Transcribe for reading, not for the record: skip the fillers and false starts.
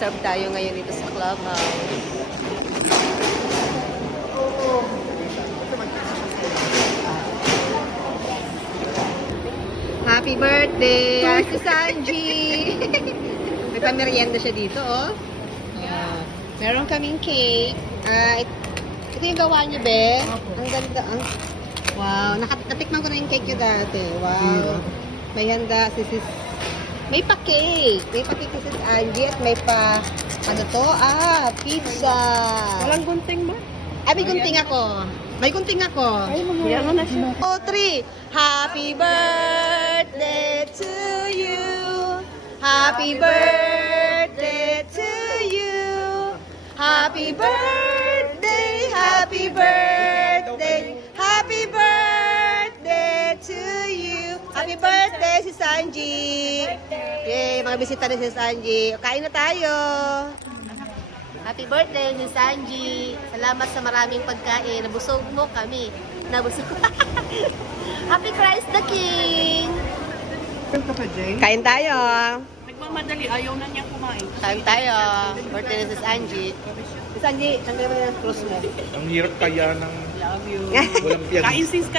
Mag-serve tayo ngayon dito sa clubhouse. Happy birthday, Ate Sanji! May pamerienda siya dito, oh. Meron kaming cake. Ito yung gawa niyo, be. Ang ganda. Wow, natikman ko na yung cake niyo dati. Wow. May handa si sis. May pa-cake. May pa-cake si sis Angie at may pa, ano to? Pizza. Walang gunting ba? May gunting ako. May gunting ako. Yan mo na siya. 3. Happy birthday to you. Happy birthday to you. Happy birthday, happy birthday, happy birthday to you. Happy birthday si Sanji. Yay, mga bisita na si Sanji. Kain na tayo. Happy birthday si Sanji. Salamat sa maraming pagkain. Nabusog mo kami. Nabusog. Happy Christ the King. Kain tayo. Nagmamadali, ayaw na niya kumain. Kain tayo. Birthday ni Sis Angie. Sis Angie, saan mo yung cruise mo? Ang hirap kaya ng Love you. walang piyag. Kain sis ka.